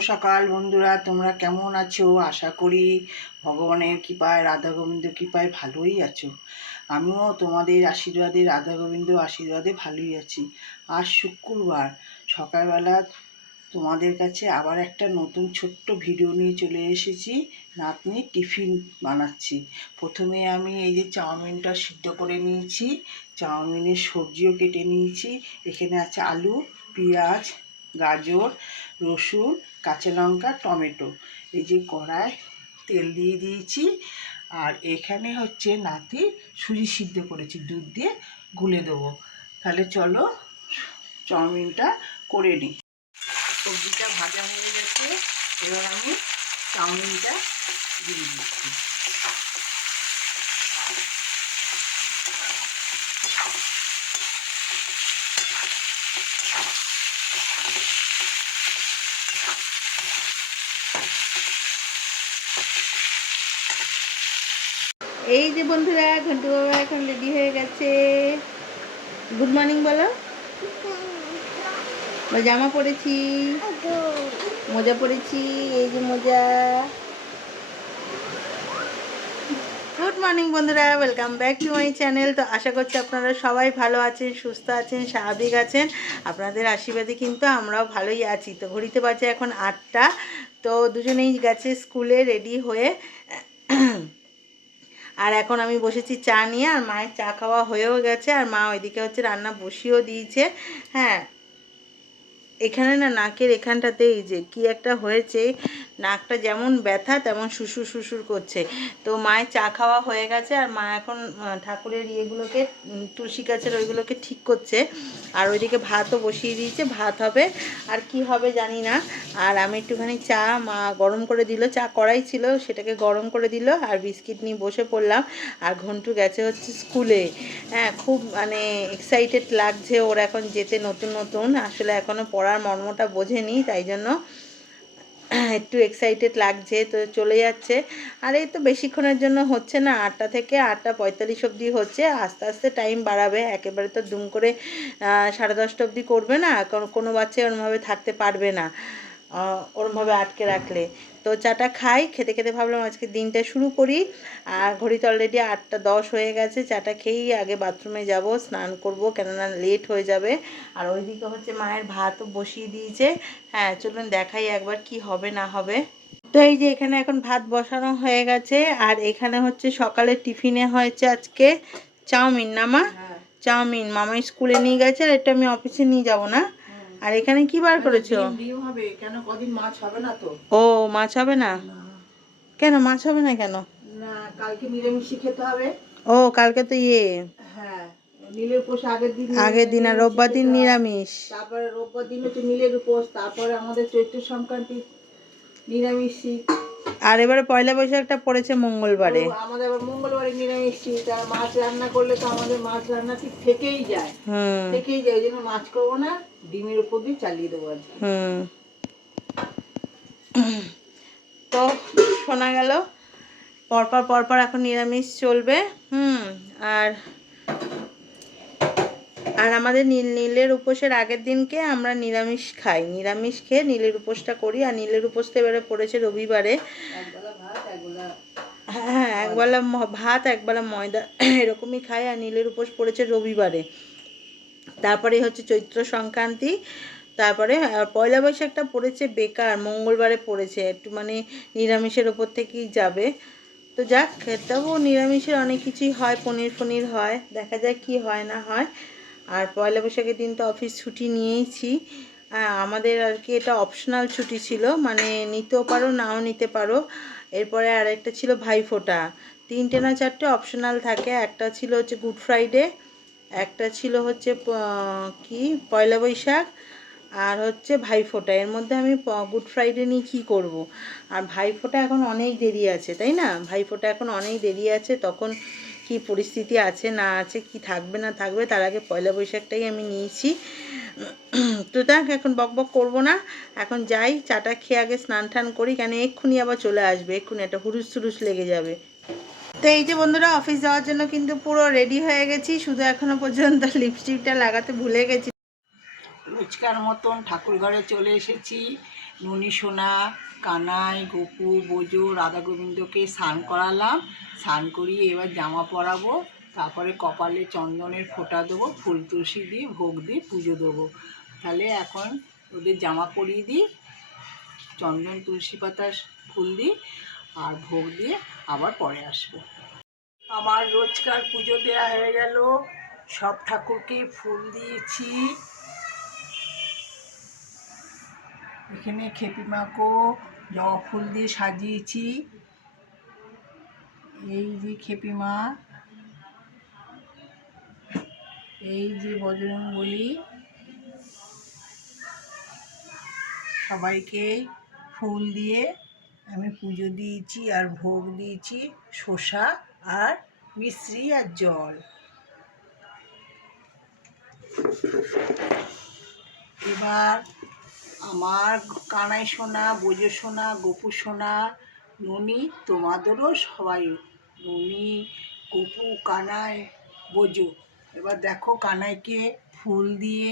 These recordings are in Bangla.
সকাল বন্ধুরা, তোমরা কেমন আছো? আশা করি ভগবানের কৃপায়, রাধা গোবিন্দ কৃপায় ভালোই আছো। আমিও তোমাদের আশীর্বাদে, রাধা গোবিন্দ আশীর্বাদে ভালোই আছি। আজ শুক্রবার, সকালবেলা তোমাদের কাছে আবার একটা নতুন ছোট্ট ভিডিও নিয়ে চলে এসেছি। নাতনি টিফিন বানাচ্ছি। প্রথমে আমি এই যে চাউমিনটা সিদ্ধ করে নিয়েছি, চাউমিনের সবজিও কেটে নিয়েছি। এখানে আছে আলু, পেঁয়াজ গাজর, রসুন, কাঁচা লঙ্কা, টমেটো। এই যে কড়ায় তেল দিয়ে দিয়েছি। আর এখানে হচ্ছে নাতি সুজি সিদ্ধ করেছি, দুধ দিয়ে গুলে দেবো। তাহলে চলো চাউমিনটা করে নিই। সবজিটা ভাজা হয়ে গেছে, এবার আমি চাউমিনটা দিয়ে দিচ্ছি। এই যে বন্ধুরা ঘন্টু বাবা এখন রেডি হয়ে গেছে। গুড মর্নিং বলো। জামা পরেছি। মজা পরেছি এই যে মোজা। গুড মর্নিং বন্ধুরা। Welcome back to my channel তো আশা করছি আপনারা সবাই ভালো আছেন, সুস্থ আছেন, স্বাভাবিক আছেন। আপনাদের আশীর্বাদে কিন্তু আমরাও ভালোই আছি। তো ঘড়িতে বাজে এখন আটটা। তো দুজনেই গেছে স্কুলে রেডি হয়ে। আর এখন আমি বসেছি চা নিয়ে। আর মায়ের চা খাওয়া হয়েও গেছে। আর মা ওইদিকে হচ্ছে রান্না বসিয়েও দিয়েছে। হ্যাঁ। এখানে না নাকের এখানটাতে এই যে কি একটা হয়েছে। নাকটা যেমন ব্যথা, তেমন শুশুর শুশুর করছে। তো মায়ের চা খাওয়া হয়ে গেছে আর মা এখন ঠাকুরের ইয়েগুলোকে তুলসী গাছের ওইগুলোকে ঠিক করছে। আর ওইদিকে ভাতও বসিয়ে দিয়েছে, ভাত হবে আর কি হবে জানি না। আর আমি একটুখানি চা মা গরম করে দিল, চা করাই ছিল, সেটাকে গরম করে দিল আর বিস্কিট নিয়ে বসে পড়লাম। আর ঘন্টু গেছে হচ্ছে স্কুলে। হ্যাঁ খুব মানে এক্সাইটেড লাগছে, ওর এখন যেতে নতুন নতুন। আসলে এখনও পড়ার মর্মটা বোঝেনি, তাই জন্য একটু এক্সাইটেড লাগছে, তো চলে যাচ্ছে। আর এই তো বেশিক্ষণের জন্য হচ্ছে না, আটটা থেকে আটটা পঁয়তাল্লিশ অবধি হচ্ছে। আস্তে আস্তে টাইম বাড়াবে, একেবারে তো দুম করে সাড়ে দশটা অবধি করবে না, কারণ কোনো বাচ্চা ওরমভাবে থাকতে পারবে না। ওরমভাবে আটকে রাখলে। তো চাটা খাই খেতে খেতে ভাবলাম আজকে দিনটা শুরু করি। আর ঘড়িতে অলরেডি আটটা দশ হয়ে গেছে চাটা খেয়েই আগে বাথরুমে যাব স্নান করব কেননা লেট হয়ে যাবে। আর ওইদিকে হচ্ছে মায়ের ভাতও বসিয়ে দিয়েছে। হ্যাঁ চলুন দেখাই একবার কি হবে না হবে। তো এই যে এখানে এখন ভাত বসানো হয়ে গেছে আর এখানে হচ্ছে সকালে টিফিনে হয়েছে আজকে চাউমিন। না মা? হ্যাঁ। চাউমিন। মামাই স্কুলে নিয়ে গেছে আর এটা আমি অফিসে নিয়ে যাব না। আর এখানে কি বার করেছ? ডিম হবে কেন কদিন মাছ হবে না তো? ও মাছ হবে না? কেন মাছ হবে না কেন? না কালকে খেতে হবে। ও কালকে তো ইয়ে। হ্যাঁ নীলের উপোস আগের দিন আগের দিন আর রোববার দিন নিরামিষ। তারপরে রোববার দিন নীলের উপোস তারপরে আমাদের চৈত্র সংক্রান্তি নিরামিষই। আর এবারে পয়লা বৈশাখটা পড়েছে মঙ্গলবারে। আমাদের আবার মঙ্গলবারে নিরামিষই তার মাছ রান্না করলে তো আমাদের মাছ রান্না ঠিক থেকেই যায়। হুম। থেকেই যায় ওই জন্য মাছ করব না। ডিমের উপর দিয়ে চালিয়ে দেবো আজকে। হুম। তো শোনা গেল পরপর পরপর এখন নিরামিষ চলবে হুম আর আর আমাদের নীল নীলের উপোসের আগের দিনকে আমরা নিরামিষ খাই। নিরামিষ খেয়ে নীলের উপোসটা করি আর নীলের উপোসটা এবারে পড়েছে রবিবারে। একবেলা হ্যাঁ একবেলা ভাত একবেলা ময়দা এরকমই খাই আর নীলের উপোস পড়েছে রবিবারে। তারপরে হচ্ছে চৈত্র সংক্রান্তি, তারপরে আর পয়লা বৈশাখটা পড়েছে বেকার, মঙ্গলবারে পড়েছে, একটু মানে নিরামিষের ওপর থেকেই যাবে। তো যাক, তবুও নিরামিষের অনেক কিছুই হয়, পনির ফনির হয়, দেখা যায় কি হয় না হয়। আর পয়লা বৈশাখের দিন তো অফিস ছুটি নিয়েইছি। আমাদের আর কি এটা অপশনাল ছুটি ছিল মানে নিতেও পারো, নাও নিতে পারো। এরপরে আরেকটা ছিল ভাইফোঁটা। তিনটে না চারটে অপশনাল থাকে, একটা ছিল হচ্ছে গুড ফ্রাইডে একটা ছিল হচ্ছে কি? পয়লা বৈশাখ আর হচ্ছে ভাইফোঁটা। এর মধ্যে আমি গুড ফ্রাইডে নিয়ে কী করব? আর ভাইফোঁটা এখন অনেক দেরি আছে, তাই না? ভাইফোঁটা এখন অনেক দেরি আছে, তখন কি পরিস্থিতি আছে, না আছে, কি থাকবে, না থাকবে, তার আগে পয়লা বৈশাখটাই আমি নিয়েছি। তো দেখ এখন বক বক করব না। এখন যাই, চাটা খেয়ে আগে স্নান টান করি, কেন এক্ষুনি আবার চলে আসবে, এক্ষুনি একটা হুরুস তুরুস লেগে যাবে। তো এই যে বন্ধুরা অফিস যাওয়ার জন্য কিন্তু পুরো রেডি হয়ে গেছি। শুধু এখনও পর্যন্ত লিপস্টিকটা লাগাতে ভুলে গেছি। রোজকার মতন ঠাকুর ঘরে চলে এসেছি। নুনি, সোনা, কানাই গোপু বোজো রাধা গোবিন্দকে স্নান করালাম। স্নান করিয়ে এবার জামা পরাবো। তারপরে কপালে চন্দনের ফোঁটা দেবো, ফুল তুলসী দিয়ে, ভোগ দিয়ে পুজো দেবো। তাহলে এখন ওদের জামা পরিয়ে দিই, চন্দন, তুলসী পাতা ফুল দিই। আর ভোগ দিয়ে আবার পরে আসব। আমার রোজকার পুজো দেওয়া হয়ে গেল। সব ঠাকুরকে ফুল দিয়েছি। এখানে খেপিমাকেও জবা ফুল দিয়ে সাজিয়েছি। এই যে খেপিমা এই যে বজরংবলী, সবাইকে ফুল দিয়ে আমি পুজো দিয়েছি আর ভোগ দিয়েছি, শসা আর মিশ্রি আর জল। এবার আমার কানাই সোনা বোঝো সোনা, গোপু সোনা, ননি তোমাদেরও সবাই, ননি, গোপু, কানাই বোঝো এবার দেখো কানাইকে ফুল দিয়ে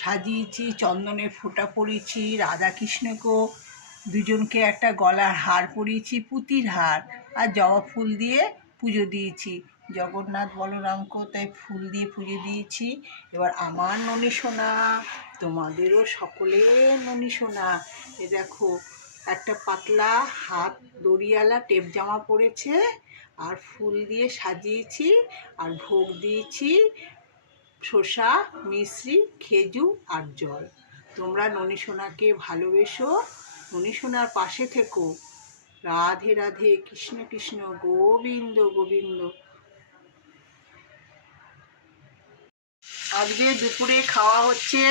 সাজিয়েছি, চন্দনে ফোঁটা পরিয়েছি রাধাকৃষ্ণকেও দুজনকে একটা গলার হার পরিয়েছি, পুতির হার, আর জবা ফুল দিয়ে পুজো দিয়েছি। জগন্নাথ বলরামকেও তাই ফুল দিয়ে পুজো দিয়েছি। এবার আমার ননী সোনা, তোমাদেরও সকলের ননী সোনা। এ দেখো, একটা পাতলা হাত দড়িয়ালা টেপ জামা পরেছে, আর ফুল দিয়ে সাজিয়েছি, আর ভোগ দিয়েছি, শসা, মিশ্রি খেজু আর জল। তোমরা ননী সোনাকে ভালোবেসো ননী শোনার পাশে থেকো। রাধে রাধে, কৃষ্ণ কৃষ্ণ, গোবিন্দ গোবিন্দ। আজকে দুপুরে খাওয়া হচ্ছে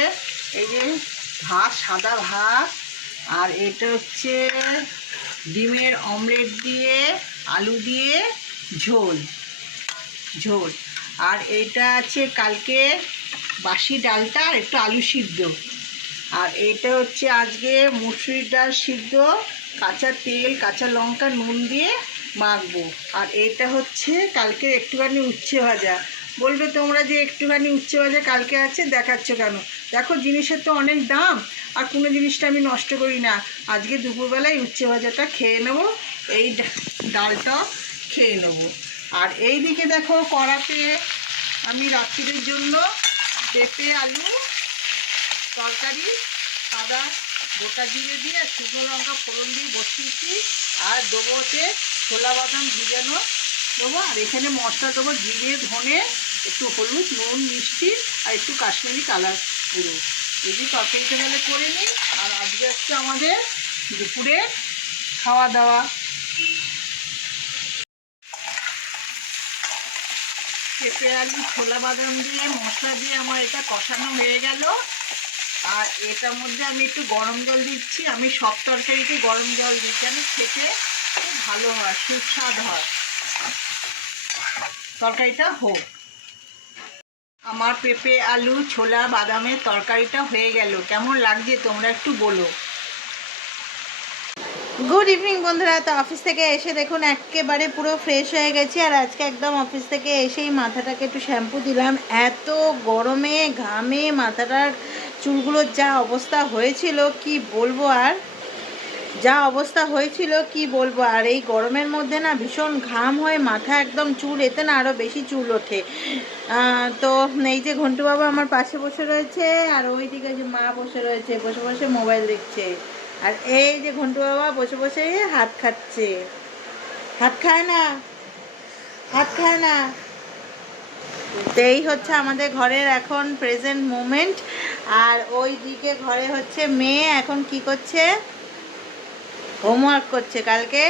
এই যে ভাত, সাদা ভাত, আর এটা হচ্ছে ডিমের অমলেট দিয়ে, আলু দিয়ে ঝোল ঝোল। আর এইটা আছে কালকে বাসি ডালটা আর একটু আলু সিদ্ধ। আর এইটা হচ্ছে আজকে মুসুরির ডাল সিদ্ধ, কাঁচা তেল, কাঁচা লঙ্কা, নুন দিয়ে মাখবো। আর এটা হচ্ছে কালকে একটুখানি উচ্ছে ভাজা। বলবে তোমরা যে একটুখানি উচ্ছে ভাজা কালকে আছে, দেখাচ্ছ কেন? দেখো জিনিসের তো অনেক দাম, আর কোনো জিনিসটা আমি নষ্ট করি না। আজকে দুপুরবেলায় উচ্ছে ভাজাটা খেয়ে নেব, এই ডালটা খেয়ে নেব। আর এই দিকে দেখো কড়াতে আমি রাত্রিদের জন্য পেঁপে, আলু তরকারি, সাদা গোটা জিরে দিয়ে, শুকনো লঙ্কা ফোড়ন দিয়ে বসিয়েছি। আর দেবো ওতে ছোলা বাদাম ভিজানো। দেবো, আর এখানে মশলা দেবো, জিরে, ধনে, একটু হলুদ, নুন, মিষ্টি, আর একটু কাশ্মীরি কালার গুঁড়ো। এই যে তরকারিটা গেলে করে নিই। আর আজকে হচ্ছে আমাদের দুপুরে খাওয়া দাওয়া। পেঁপে আলু ছোলা বাদাম দিয়ে, মশলা দিয়ে আমার এটা কষানো হয়ে গেল। আর এটার মধ্যে আমি একটু গরম জল দিচ্ছি। আমি সব তরকারিতে গরম জল দিই, কেন? খেতে খুব ভালো হয়, সুস্বাদ হয়। তরকারিটা হোক। আমার পেঁপে, আলু, ছোলা, বাদামের তরকারিটা হয়ে গেল। কেমন লাগছে তোমরা একটু বলো। গুড ইভিনিং বন্ধুরা, তো অফিস থেকে এসে দেখুন, একেবারে পুরো ফ্রেশ হয়ে গেছি। আর আজকে একদম অফিস থেকে এসেই মাথাটাকে একটু শ্যাম্পু দিলাম। এত গরমে, ঘামে মাথাটার চুলগুলোর যা অবস্থা হয়েছিল, কি বলব আর? যা অবস্থা হয়েছিল, কি বলব আর? এই গরমের মধ্যে না ভীষণ ঘাম হয়ে মাথা একদম চুল এতে না আরও বেশি চুল ওঠে। তো এই যে ঘন্টু বাবা আমার পাশে বসে রয়েছে, আর ওই দিকে যে মা বসে রয়েছে, বসে বসে মোবাইল দেখছে। আর এই যে ঘন্টু বাবা বসে বসে হাত খাচ্ছে। হাত খায় না? হাত খায় না? এই হচ্ছে আমাদের ঘরের এখন প্রেজেন্ট মুমেন্ট আর ওই দিকে ঘরে হচ্ছে মেয়ে এখন কি করছে? হোমওয়ার্ক করছে। কালকে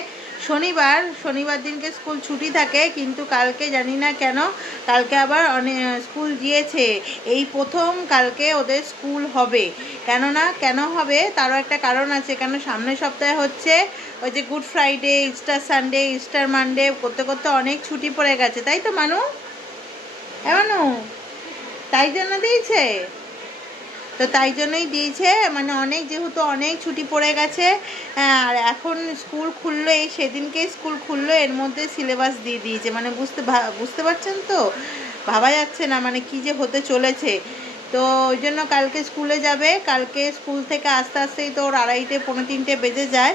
শনিবার শনিবার দিনকে স্কুল ছুটি থাকে, কিন্তু কালকে জানি না কেন, কালকে আবার অনেক স্কুল গিয়েছে। এই প্রথম কালকে ওদের স্কুল হবে। কেননা, কেন হবে তারও একটা কারণ আছে কেন সামনের সপ্তাহে হচ্ছে ওই যে good Friday Easter Sunday Easter Monday করতে করতে অনেক ছুটি পড়ে গেছে। তাই তো, মানু? মানু তাই জন্য দিয়েছে? তো তাই জন্যই দিয়েছে মানে অনেক যেহেতু অনেক ছুটি পড়ে গেছে হ্যাঁ, আর এখন স্কুল খুললো এই সেদিনকে স্কুল খুললো এর মধ্যে সিলেবাস দিয়ে দিয়েছে। মানে বুঝতে বুঝতে পারছেন তো? ভাবা যাচ্ছে না মানে কি যে হতে চলেছে। তো ওই জন্য কালকে স্কুলে যাবে। কালকে স্কুল থেকে আস্তে আস্তেই তো ওর আড়াইটে, পৌনে তিনটে বেজে যায়।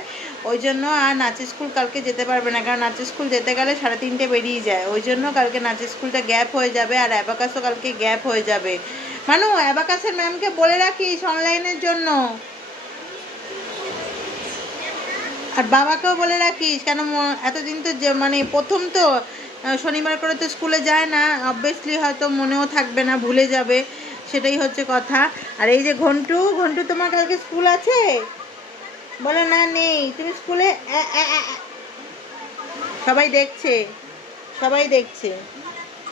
ওই জন্য আর নাচের স্কুল কালকে যেতে পারবে না। কারণ নাচের স্কুল যেতে গেলে সাড়ে তিনটে বেরিয়ে যায়। ওই জন্য কালকে নাচের স্কুলটা গ্যাপ হয়ে যাবে আর অ্যাবাকাসও কালকে গ্যাপ হয়ে যাবে। মানু, অ্যাবাকাসের ম্যামকে বলে রাখিস অনলাইনের জন্য। আর বাবাকেও বলে রাখিস। কেন এতদিন তো মানে প্রথম তো শনিবার করে তো স্কুলে যায় না। অবভিয়াসলি হয়তো মনেও থাকবে না, ভুলে যাবে। সেটাই হচ্ছে কথা। আর এই যে ঘন্টু ঘন্টু তোমার কালকে স্কুল আছে? বলে, না, নেই। তুমি স্কুলে। সবাই দেখছে সবাই দেখছে।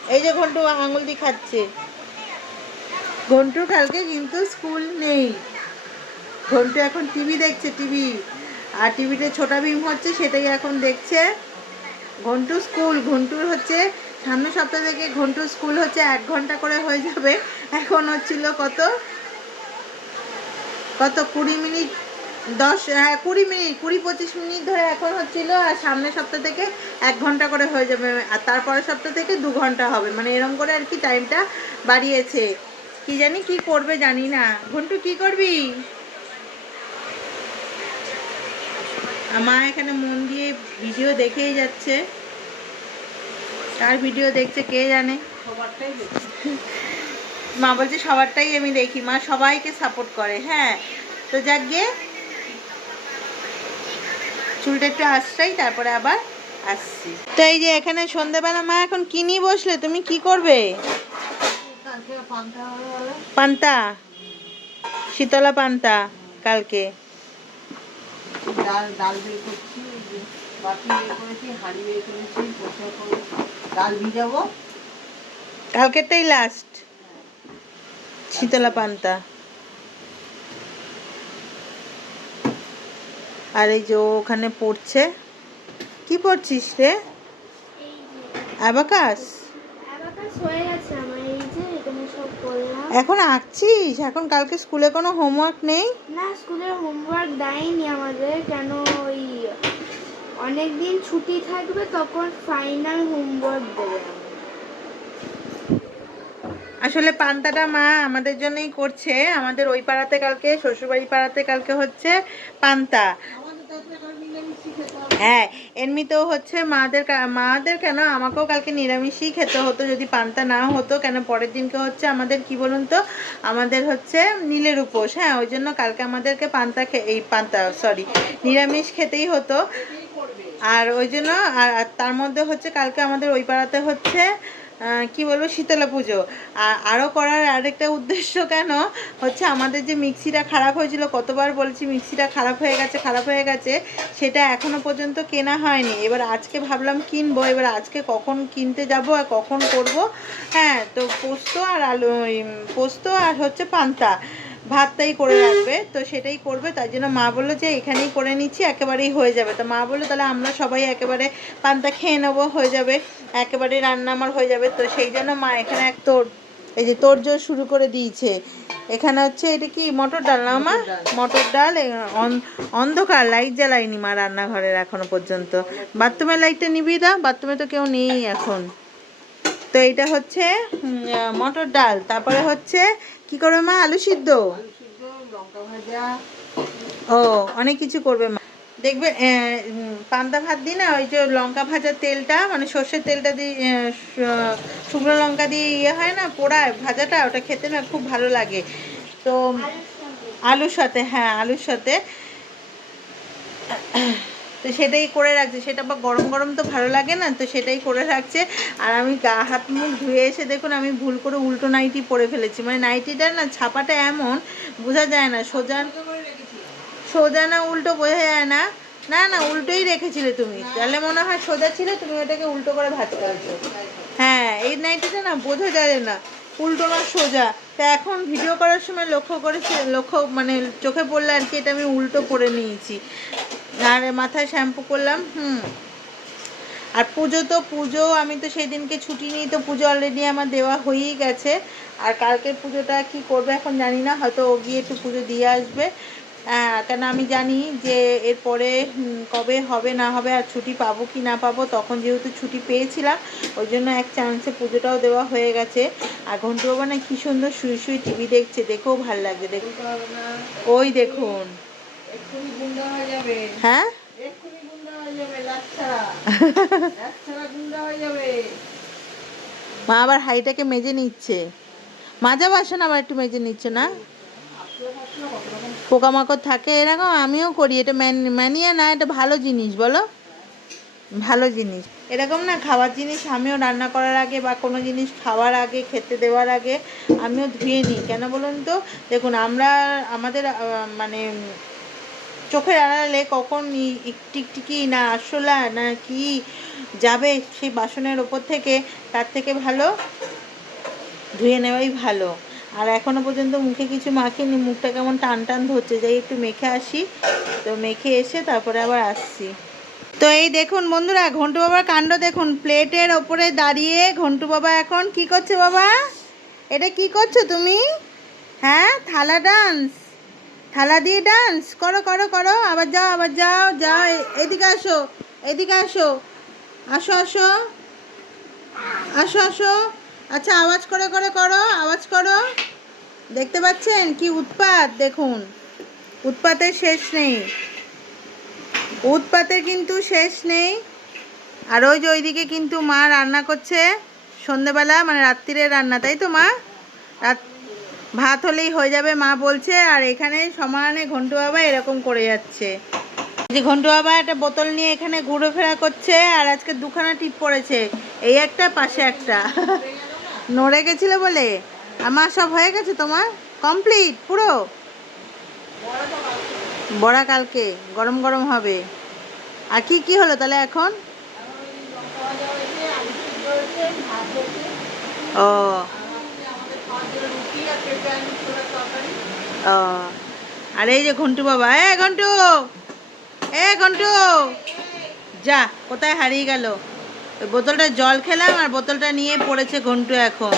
এই যে ঘন্টু আঙুল দিয়ে খাচ্ছে। ঘন্টু কালকে কিন্তু স্কুল নেই। ঘন্টু এখন টিভি দেখছে, টিভি। আর টিভিতে ছোটা ভীম হচ্ছে, সেটাই এখন দেখছে। ঘন্টু স্কুল, ঘন্টুর হচ্ছে সামনের সপ্তাহ থেকে ঘন্টু স্কুল হচ্ছে এক ঘণ্টা করে হয়ে যাবে। এখন হচ্ছিল কত? কত কুড়ি মিনিট? দশ হ্যাঁ কুড়ি মিনিট, কুড়ি পঁচিশ মিনিট ধরে এখন হচ্ছিল আর সামনের সপ্তাহ থেকে এক ঘণ্টা করে হয়ে যাবে। আর তারপরের সপ্তাহ থেকে দু ঘণ্টা হবে। মানে এরকম করে আর কি টাইমটা বাড়িয়েছে। কি জানি কি করবে জানি না। ঘন্টু, কি করবি? মা এখানে মন দিয়ে ভিডিও দেখেই যাচ্ছে। কার ভিডিও দেখছে কে জানে? মা বলছে, সবারটাই আমি দেখি। মা সবাইকে সাপোর্ট করে হ্যাঁ। তো যাক গিয়ে চুলটা একটু আসছাই তারপরে আবার আসছি। তো এই যে এখানে সন্ধ্যাবেলা মা এখন কিনি বসলে? তুমি কি করবে? পান্তা। শীতলা পান্তা, কালকে। ডাল ডাল বের করছি, বাটি বের করেছি, হাঁড়ি বের করেছি। ডাল ভিজাবো কালকেরটাই লাস্ট শীতলা পান্তা। আর এই যে ওখানে পড়ছে। কি পড়ছিস রে? অ্যাবাকাস? হয়ে এখানে আঁকছিস? এখন কালকে স্কুলে কোনো হোমওয়ার্ক নেই? না স্কুলের হোমওয়ার্ক দেয়নি আমাদের কেন ওই অনেক দিন ছুটি থাকবে, তখন ফাইনাল হোমওয়ার্ক দেবে। আসলে পান্তাটা মা আমাদের জন্যই করছে। আমাদের ওই পাড়াতে কালকে, শ্বশুরবাড়ি পাড়াতে কালকে হচ্ছে পান্তা। হ্যাঁ এমনিতেও হচ্ছে মাদের মাদের কেন? আমাকেও কালকে নিরামিষই খেতে হতো। যদি পান্তা না হতো, কেন? পরের দিনকে হচ্ছে আমাদের কি বলুন তো? আমাদের হচ্ছে নীলের উপোস। হ্যাঁ ওই জন্য কালকে আমাদেরকে পান্তা এই পান্তা সরি নিরামিষ খেতেই হতো। আর ওই জন্য আর তার মধ্যে হচ্ছে কালকে আমাদের ওই পাড়াতে হচ্ছে কি বলব, শীতলা পুজো। আর আরও করার আরেকটা উদ্দেশ্য কেন? হচ্ছে আমাদের যে মিক্সিটা খারাপ হয়েছিল, কতবার বলছি মিক্সিটা খারাপ হয়ে গেছে, খারাপ হয়ে গেছে, সেটা এখনও পর্যন্ত কেনা হয়নি। এবার আজকে ভাবলাম কিনবো, এবার আজকে কখন কিনতে যাব আর কখন করব? হ্যাঁ তো পোস্ত আর আলু পোস্ত আর হচ্ছে পান্তা। ভাতটাই করে রাখবে তো সেটাই করবে তার জন্য মা বলল যে এখানেই করে নিচ্ছি একেবারেই হয়ে যাবে। তো মা বলল তাহলে আমরা সবাই একেবারে পান্তা খেয়ে নেব হয়ে যাবে একেবারে রান্না আমার হয়ে যাবে। তো সেই জন্য মা এখানে এক তোর এই যে তোড়জোড় শুরু করে দিয়েছে। এখানে হচ্ছে এটা কি মটর ডাল না মা? মটর ডাল। অন্ধকার লাইট জ্বালায়নি মা রান্নাঘরের এখনও পর্যন্ত। বাথরুমের লাইটটা নিবি দা বাথরুমে তো কেউ নেই এখন। তো এটা হচ্ছে মটর ডাল তারপরে হচ্ছে কি করবে মা? আলু সিদ্ধ? লঙ্কা ভাজা ও, অনেক কিছু করবে মা। দেখবে পান্তা ভাত দিই না, ওই যে লঙ্কা ভাজার তেলটা মানে সর্ষের তেলটা দিয়ে শুকনো লঙ্কা দিয়ে ইয়ে হয় না, পোড়ায়, ভাজাটা, ওটা খেতে না খুব ভালো লাগে। তো, আলুর সাথে হ্যাঁ আলুর সাথে। তো সেটাই করে রাখছে। সেটা বা গরম গরম তো ভালো লাগে না তো সেটাই করে রাখছে। আর আমি গা হাত মুখ ধুয়ে এসে দেখুন আমি ভুল করে উল্টো নাইটি পরে ফেলেছি। মানে নাইটিটা না ছাপাটা এমন বোঝা যায় না সোজা সোজা না উল্টো বোঝা যায় না। না না উল্টোই রেখেছিলে তুমি। তাহলে মনে হয় সোজা ছিল তুমি ওটাকে উল্টো করে ভাজ করেছ হ্যাঁ এই নাইটিটা না বোঝা যায় না। উল্টো না সোজা। তা এখন ভিডিও করার সময় লক্ষ্য করেছি, লক্ষ্য মানে চোখে পড়লে আর কি এটা আমি উল্টো করে নিয়েছি। আর মাথায় শ্যাম্পু করলাম, হুম। আর পুজো তো পুজো, আমি তো সেই দিনকে ছুটি নিই, তো পুজো অলরেডি আমার দেওয়া হয়েই গেছে। আর কালকের পুজোটা কি করবে এখন জানি না, হয়তো ও গিয়ে একটু পুজো দিয়ে আসবে। কেন আমি জানি যে এরপরে কবে হবে না হবে আর ছুটি পাবো কি না পাবো তখন যেহেতু ছুটি পেয়েছিলাম ওই জন্য এক চান্সে পুজোটাও দেওয়া হয়ে গেছে। আর ঘন্টু বাবা না কি সুন্দর শুয়ে শুয়ে টিভি দেখছে দেখেও ভালো লাগছে দেখুন ওই দেখুন। হয়ে হ্যাঁ? হয়ে হয়ে মা আবার হাইটাকে মেজে নিচ্ছে। মাজা বাসন আবার একটু মেজে নিচ্ছে না? পোকামাকড় থাকে, এরকম আমিও করি। এটা ম্যান- ম্যানিয়া না, এটা ভালো জিনিস, বলো? ভালো জিনিস। এরকম না খাবার জিনিস আমিও রান্না করার আগে বা কোনো জিনিস খাওয়ার আগে, খেতে দেওয়ার আগে আমিও ধুয়ে নিই। কেন বলুন তো? দেখুন, আমরা আমাদের মানে চোখের আড়ালে কখন টিকটিকি না আরশোলা না কি যাবে সেই বাসনের ওপর থেকে, তার থেকে ভালো, ধুয়ে নেওয়াই ভালো। আর এখনও পর্যন্ত মুখে কিছু মাখিনি, মুখটা কেমন টান টান ধরছে। যাই একটু মেখে আসি। তো মেখে এসে তারপরে আবার আসছি। তো এই দেখুন বন্ধুরা, ঘন্টু বাবার কাণ্ড দেখুন। প্লেটের ওপরে দাঁড়িয়ে ঘন্টু বাবা এখন কি করছে বাবা? এটা কি করছ তুমি? হ্যাঁ থালা ডান্স থালা দিয়ে ডান্স করো করো করো। আবার যাও আবার যাও যাও। এদিকে আসো এদিকে আসো। আসো আসো। আসো আসো। আচ্ছা আওয়াজ করে করে করো, আওয়াজ করো। দেখতে পাচ্ছেন কি উৎপাত? দেখুন, উৎপাতের শেষ নেই। উৎপাতের কিন্তু শেষ নেই। আর ওই যে ওইদিকে কিন্তু মা রান্না করছে সন্ধেবেলা মানে রাত্রিরের রান্না, তাই তো মা? রাত, ভাত হলেই হয়ে যাবে, মা বলছে। আর এখানে সমানে ঘন্টু বাবা এরকম করে যাচ্ছে। যে ঘন্টু বাবা একটা বোতল নিয়ে এখানে ঘুরেফেরা করছে, আর আজকে দুখানা টিপ পড়েছে। এই একটা, পাশে একটা। নড়ে গেছিল বলে? আমার সব হয়ে গেছে তোমার? কমপ্লিট পুরো? বড়া কালকে, গরম গরম হবে। আর কি কি হলো তাহলে এখন? ও। ও। আর এই যে ঘন্টু বাবা, এ ঘন্টু! এ ঘন্টু! যা, কোথায় হারিয়ে গেল? বোতলটা জল খেলাম আর বোতলটা নিয়ে পড়েছে ঘন্টু এখন।